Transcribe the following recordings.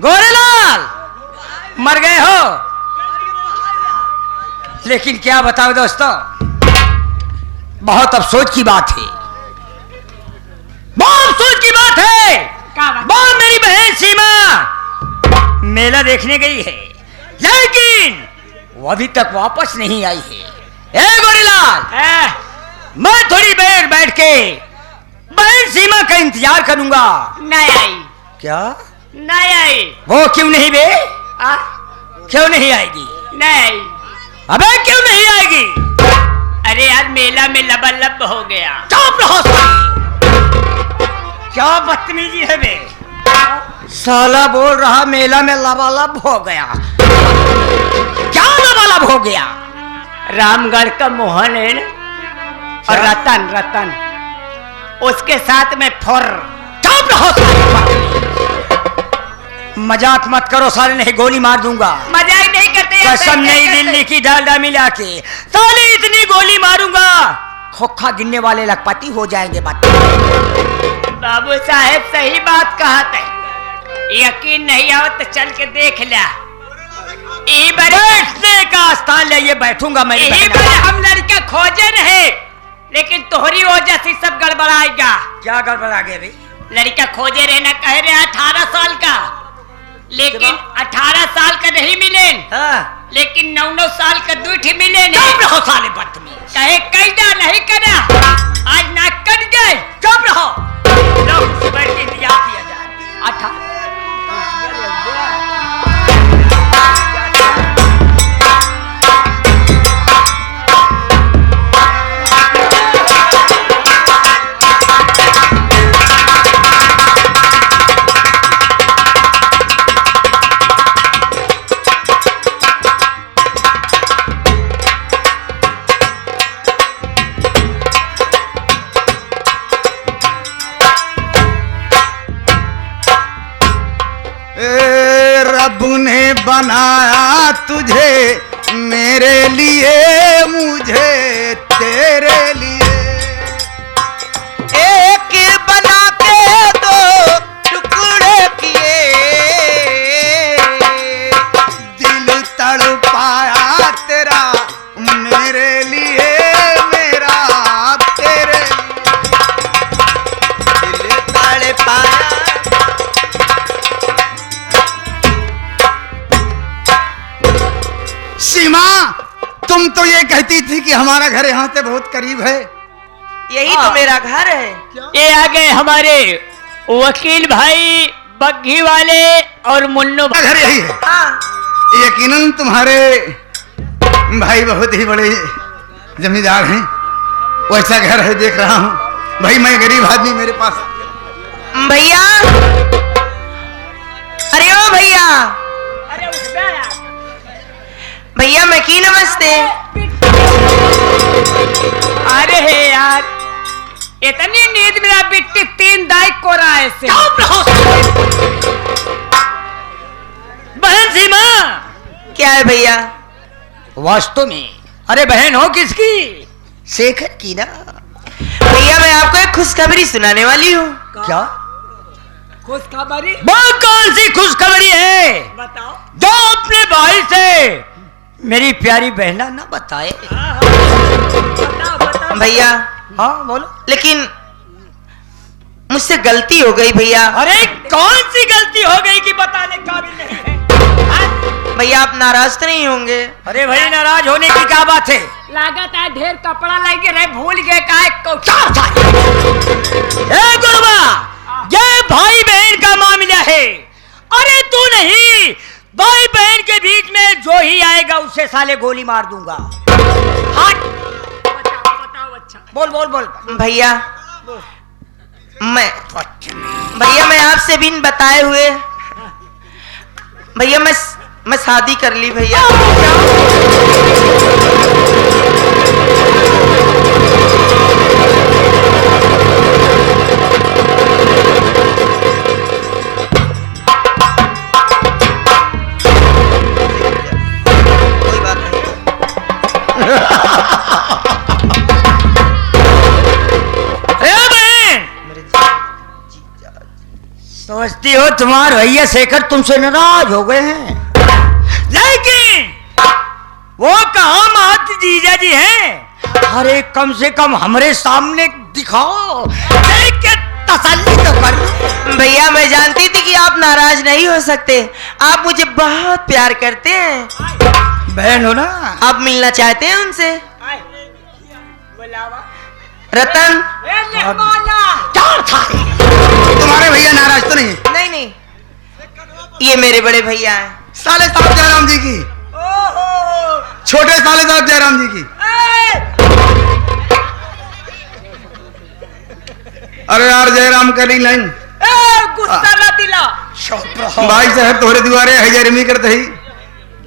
गोरेलाल मर गए हो। लेकिन क्या बताओ दोस्तों, बहुत अफसोस की बात है, बहुत अफसोस की बात है। बहुत मेरी बहन सीमा मेला देखने गई है, लेकिन वो अभी तक वापस नहीं आई है। ए गोरेलाल, मैं थोड़ी देर बैठ के बहन सीमा का इंतजार करूंगा। नहीं आई। क्या नहीं आई? वो क्यों नहीं बे? क्यों नहीं आएगी? नहीं आई। अबे क्यों नहीं आएगी? अरे यार मेला में लबालब हो गया। चुप रहो क्या बदतमीजी है बे? साला बोल रहा मेला में लबालब हो गया। क्या लबालब हो गया? रामगढ़ का मोहन है ना, और रतन रतन उसके साथ में फुर। चुप रहो, मजाक मत करो, साले नहीं गोली मार दूंगा। मजाक नहीं करते। कसम नहीं, दिल्ली की डालडा मिला के साले इतनी गोली मारूंगा खोखा गिनने वाले लखपति हो जाएंगे। बाबू साहेब सही बात कहा थे, यकीन नहीं आओ तो चल के देख लिया। बैठने का स्थान ले, ये बैठूंगा मैं। हम लड़का खोजे नहीं, लेकिन तोहरी वजह से सब गड़बड़ाएगा। क्या गड़बड़ा गया भाई? लड़का खोजे रहना, कह रहे 18 साल का, लेकिन 18 साल का नहीं मिले। हाँ। लेकिन 9 साल का दूठी मिले चुप रहो साले बदतमीज। कहे कैदा नहीं करा, आज नाक कट गए। चुप रहो, लो बैठ के इंतजार किया जाए। बनाया तुझे मेरे लिए, मुझे तेरे लिए। एक बना के दो टुकड़े किए, दिल तड़पाया तेरा मेरे लिए, मेरा तेरे लिए, दिल तड़पाया। सीमा, तुम तो ये कहती थी कि हमारा घर यहाँ से बहुत करीब है। यही तो मेरा घर है। ये आ गए हमारे वकील भाई बग्घी वाले और मुन्नू घर यही है। यकीनन तुम्हारे भाई बहुत ही बड़े जमींदार हैं, वैसा घर है देख रहा हूँ। भाई मैं गरीब आदमी, मेरे पास। भैया, अरे ओ भैया, भैया मैं की नमस्ते। अरे हे यार, इतनी नींद मेरा बिट्टी 3 दाई को रहा है से। बहन सीमा। क्या है भैया? वास्तव में अरे बहन हो किसकी? शेखर की ना। भैया मैं आपको एक खुशखबरी सुनाने वाली हूँ। क्या खुशखबरी? वो कौन सी खुशखबरी है? बताओ। जो अपने भाई से मेरी प्यारी बहना ना बताए। भैया। हाँ बोलो। लेकिन मुझसे गलती हो गई भैया। अरे कौन सी गलती हो गई कि बताने काबिल नहीं है? भैया आप नाराज तो नहीं होंगे? अरे भाई नाराज होने की क्या बात है? लागत है ढेर कपड़ा लगे रहे, भूल गए का। गुरुबा, ये भाई बहन का मामला है। अरे तू नहीं, भाई बहन के बीच में जो ही आएगा उससे साले गोली मार दूंगा। हट। बताओ अच्छा। बोल बोल बोल। भैया मैं आपसे बिन बताए हुए भैया मैं शादी कर ली भैया। सोचती हो तुम्हारे भैया शेखर तुमसे नाराज हो गए हैं, लेकिन वो कहाँ मात जीजा जी हैं। अरे कम से कम हमारे सामने दिखाओ, देख के तसल्ली तो कर। भैया मैं जानती थी कि आप नाराज नहीं हो सकते, आप मुझे बहुत प्यार करते हैं। बहन हो ना, आप मिलना चाहते हैं उनसे? रतन क्या था? तुम्हारे भैया नाराज तो नहीं? नहीं नहीं, ये मेरे बड़े भैया हैं। साले साहब जयराम जी की, छोटे साले साहब जयराम जी की। अरे यार जयराम करी लाइन गुस्सा ना दिला। भाई साहब तोहरे दुआरे है जयरमी करते ही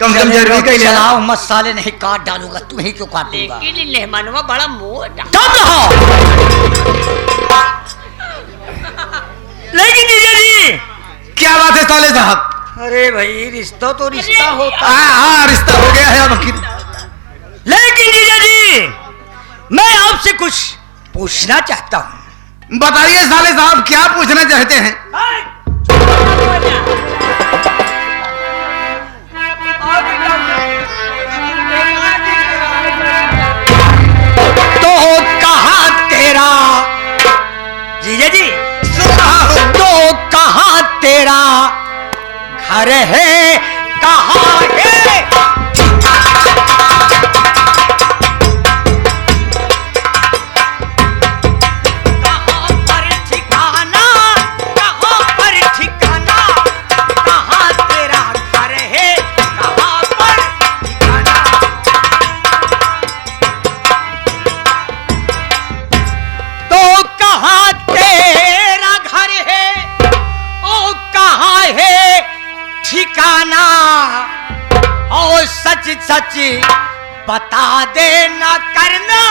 कम से कम जयरमी का ही लेना। चलाओ मत साले, नहीं काट डालूंगा, तुम्हें क्यों काटूंगा। लेकिन मेहमानों बड़ा मोटा। चुप रहो। लेकिन जीजा जी क्या बात है साले साहब? अरे भाई रिश्ता तो रिश्ता होता है। हाँ रिश्ता हो गया है अब आखिर। लेकिन जीजा जी मैं आपसे कुछ पूछना चाहता हूँ। बताइए साले साहब क्या पूछना चाहते हैं? तो कहाँ तेरा जीजा जी सुन रहा हूँ। तो कहाँ तेरा घर है, कहाँ है ठिकाना, और सच सच बता देना करना।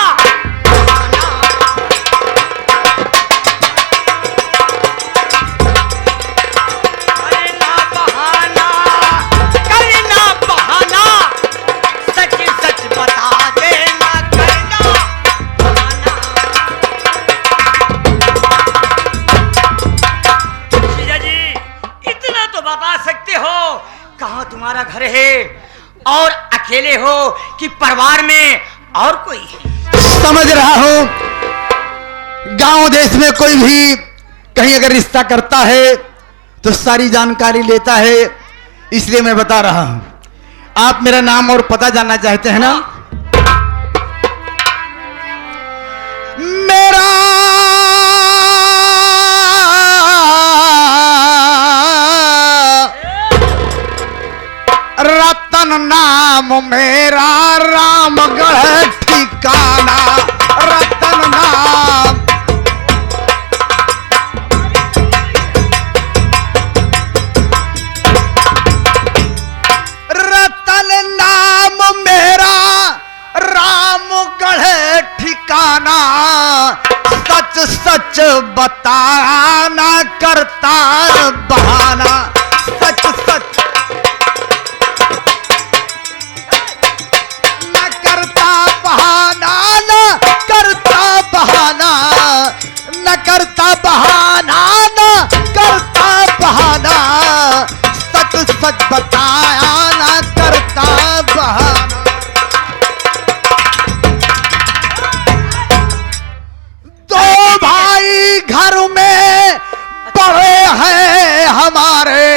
करना बहाना, करना बहाना, सच सच बता देना करना बहाना। जीजा जी इतना तो बता सकते हो कहाँ तुम्हारा घर है, और अकेले हो कि परिवार में और कोई है? समझ रहा हूँ गांव देश में कोई भी कहीं अगर रिश्ता करता है तो सारी जानकारी लेता है, इसलिए मैं बता रहा हूँ। आप मेरा नाम और पता जानना चाहते हैं ना? मेरा रतन नाम मेरा, रामगढ़ ठिकाना। रतन नाम रतन नाम मेरा, रामगढ़ ठिकाना। सच सच बताना करता बहाना। सच सच करता बहाना, न करता बहाना। सच सच बताया न करता बहाना। दो भाई घर में बड़े हैं हमारे,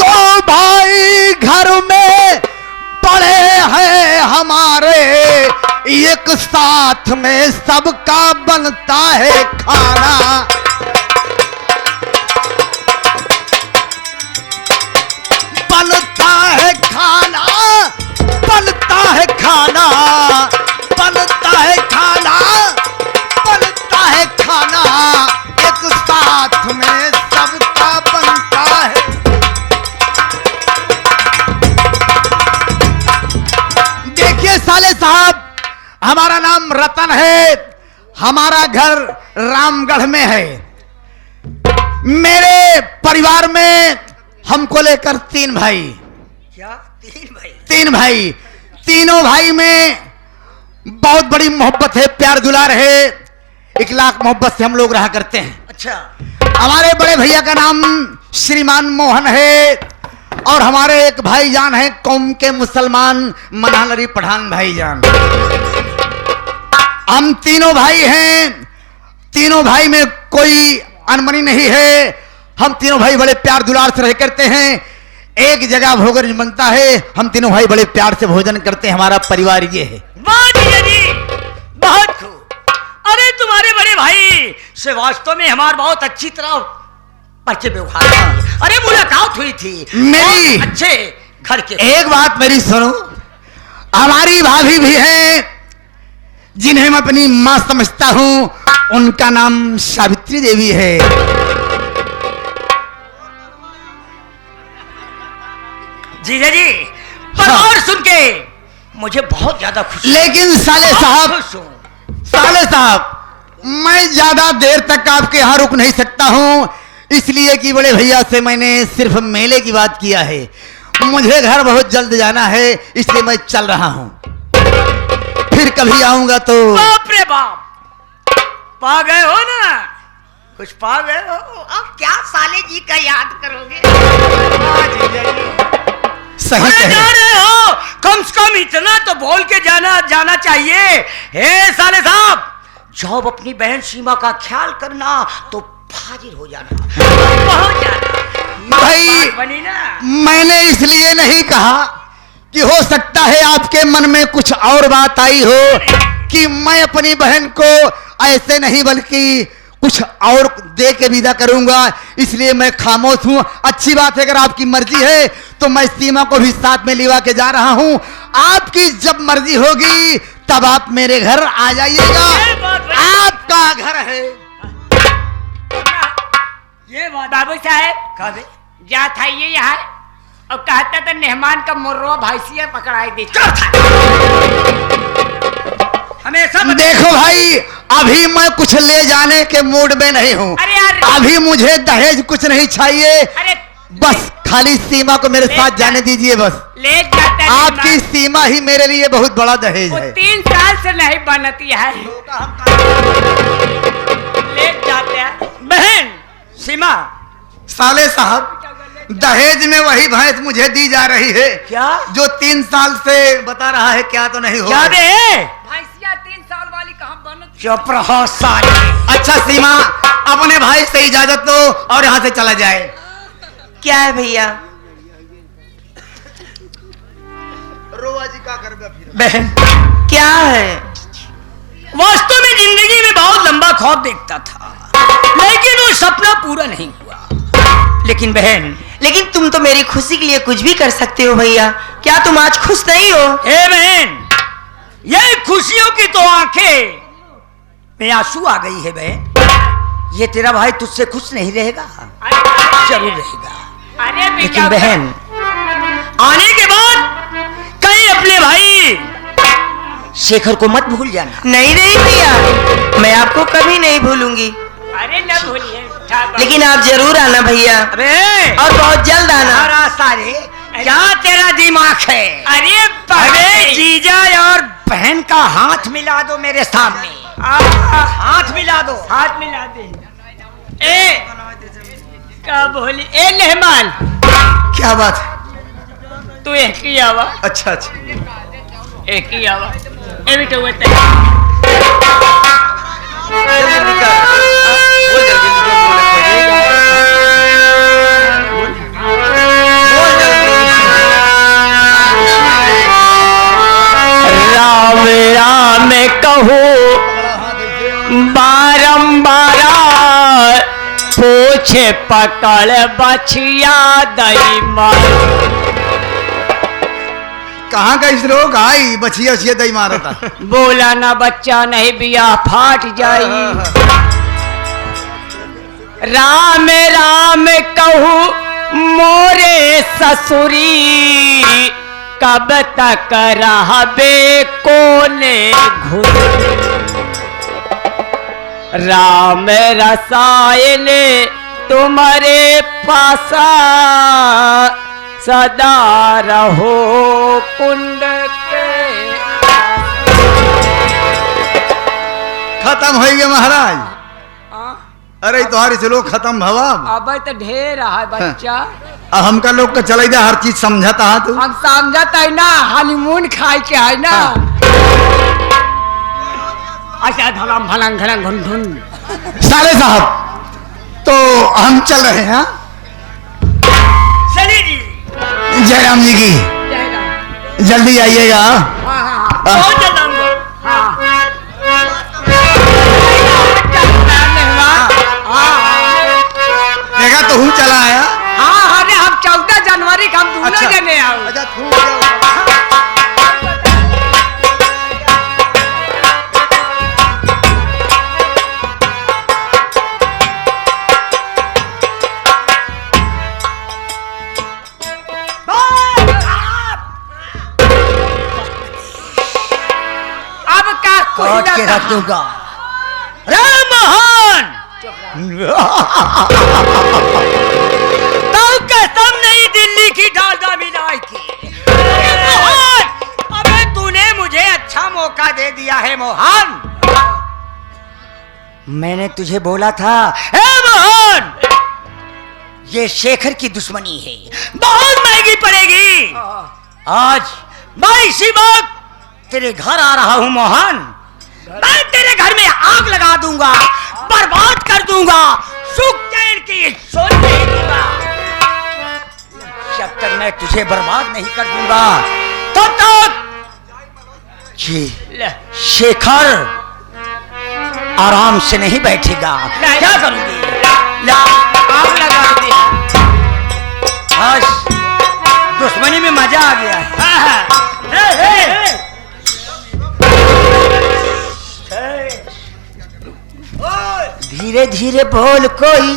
दो भाई घर में बड़े हैं हमारे। एक साथ में सबका बनता है खाना। बनता है खाना, बनता है खाना, बनता है खाना, बनता है खाना। एक साथ में सबका बनता है। देखिए साले साहब, हमारा नाम रतन है, हमारा घर रामगढ़ में है। मेरे परिवार में हमको लेकर 3 भाई। क्या 3 भाई? 3 भाई, तीनों भाई में बहुत बड़ी मोहब्बत है, प्यार दुलार है। 1 लाख मोहब्बत से हम लोग रहा करते हैं। अच्छा। हमारे बड़े भैया का नाम श्रीमान मोहन है और हमारे एक भाईजान है कौम के मुसलमान मनालरी पठान भाईजान। हम तीनों भाई हैं। तीनों भाई में कोई अनमनी नहीं है। हम तीनों भाई बड़े प्यार दुलार से रह करते हैं। एक जगह भोजन बनता है, हम तीनों भाई बड़े प्यार से भोजन करते हैं। हमारा परिवार ये है। वाह जीजा जी, बहुत खूब। अरे तुम्हारे बड़े भाई से वास्तव में हमारे बहुत अच्छी तरह परिचय व्यवहार है। अरे मुलाकात हुई थी मेरी बहुत अच्छे घर के। एक बात मेरी सुनो, हमारी भाभी भी है जिन्हें मैं अपनी मां समझता हूं। उनका नाम सावित्री देवी है। जीजा जी पर हाँ। और सुन के मुझे बहुत ज्यादा खुशी। लेकिन साले साहब मैं ज्यादा देर तक आपके यहाँ रुक नहीं सकता हूँ, इसलिए कि बड़े भैया से मैंने सिर्फ मेले की बात किया है। मुझे घर बहुत जल्द जाना है, इसलिए मैं चल रहा हूँ। फिर कभी आऊंगा तो। बाप रे बाप, पा गए हो ना, कुछ पा गए हो। अब क्या साले जी का याद करोगे। सही अरे कहे। जा रहे हो, कम से कम इतना तो बोल के जाना चाहिए। हे साले साहब, जब अपनी बहन सीमा का ख्याल करना तो हाजिर हो जाना, पहुंच जाना। भाई बनी ना। मैंने इसलिए नहीं कहा कि हो सकता है आपके मन में कुछ और बात आई हो कि मैं अपनी बहन को ऐसे नहीं बल्कि कुछ और दे के विदा करूंगा, इसलिए मैं खामोश हूं। अच्छी बात है, अगर आपकी मर्जी है तो मैं सीमा को भी साथ में लिवा के जा रहा हूं। आपकी जब मर्जी होगी तब आप मेरे घर आ जाइएगा। आपका घर है। ये बात बाबू साहब कहा दे। जा था ये यहाँ और कहता था मेहमान का मुर्रो भैंसिया पकड़ाई दी। हमेशा देखो भाई, अभी मैं कुछ ले जाने के मूड में नहीं हूँ। अरे यार, अभी मुझे दहेज कुछ नहीं चाहिए। अरे बस खाली सीमा को मेरे साथ जाने दीजिए। बस ले जाता है आपकी मेहमान। सीमा ही मेरे लिए बहुत बड़ा दहेज वो है। 3 साल से नहीं बनती है। ले जाते हैं बहन सीमा। साले साहब, दहेज में वही भैंस मुझे दी जा रही है क्या? जो 3 साल से बता रहा है। क्या तो नहीं हो क्या दे? भैंसिया 3 साल वाली कहाँ बनती। चुप रहो साले। अच्छा सीमा, अपने भाई से इजाजत दो और यहाँ से चला जाए। क्या है भैया? बहन क्या है? वास्तव में जिंदगी में बहुत लंबा ख्वाब देखता था, लेकिन वो सपना पूरा नहीं हुआ। लेकिन बहन, लेकिन तुम तो मेरी खुशी के लिए कुछ भी कर सकते हो भैया। क्या तुम आज खुश नहीं हो? हे बहन, ये खुशियों की तो आंखें में आंसू आ गई है बहन। ये तेरा भाई तुझसे खुश नहीं रहेगा, जरूर रहेगा। अरे लेकिन बहन, आने के बाद कहीं अपने भाई शेखर को मत भूल जाना। नहीं नहीं भैया, मैं आपको कभी नहीं भूलूंगी। अरे न भूलिए। लेकिन आप जरूर आना भैया, अबे और बहुत जल्द आना। सारा सारे क्या तेरा दिमाग है? अरे अबे जीजा और बहन का हाथ मिला दो मेरे सामने। हाथ मिला दो। हाथ मिला दे। ए क्या बोली? ए मेहमान, क्या बात है? तू एक ही आवा। अच्छा अच्छा, एक ही आवा। ए बेटा वो राम राम कहो बारंबार, पूछे पकड़ बछिया दई मार। कहाँ का इस लोग आई बछिया उछिया दही मारा था। बोला ना बच्चा नहीं बिया फाट जाई। राम राम कहू मोरे ससुरी, कब तक रहबे कोने घुस। राम रसायन तुम्हारे पासा, सदा रहो कुंड के। खत्म हो गया महाराज। अरे तुम्हारी से लोग खत्म भवा अब तो ढेर है बच्चा। अब हमका लोग का चले जा हर चीज समझता है तू। हम समझत है ना, हनीमून खाए के है ना। अच्छा धलम भलंग घलंग घुन घुन। साले साहब तो हम चल रहे हैं। चलिए जी। जयराम जी की जल्दी आइएगा। बहुत जल्द आऊंगा। देखा तो हूँ चला आया। हाँ अरे हम 14 जनवरी का हम दोनों जने आओ। अच्छा थूक जाओ। अब का काट के रख कोई दूंगा। राम मोहन तो कसम नहीं दिल्ली की डालडा मिलाई की। मोहन अबे तूने मुझे अच्छा मौका दे दिया है मोहन। मैंने तुझे बोला था ए मोहन ये शेखर की दुश्मनी है, बहुत महंगी पड़ेगी। आज मैं इसी वक्त तेरे घर आ रहा हूं मोहन। मैं तेरे घर में आग लगा दूंगा, बर्बाद कर दूंगा, सुख चैन की सोच नहीं दूंगा। जब तक मैं तुझे बर्बाद नहीं कर दूंगा तब तक ये शेखर आराम से नहीं बैठेगा। क्या करूंगी? आग लगा दी। आज दुश्मनी में मजा आ गया है। धीरे धीरे बोल कोई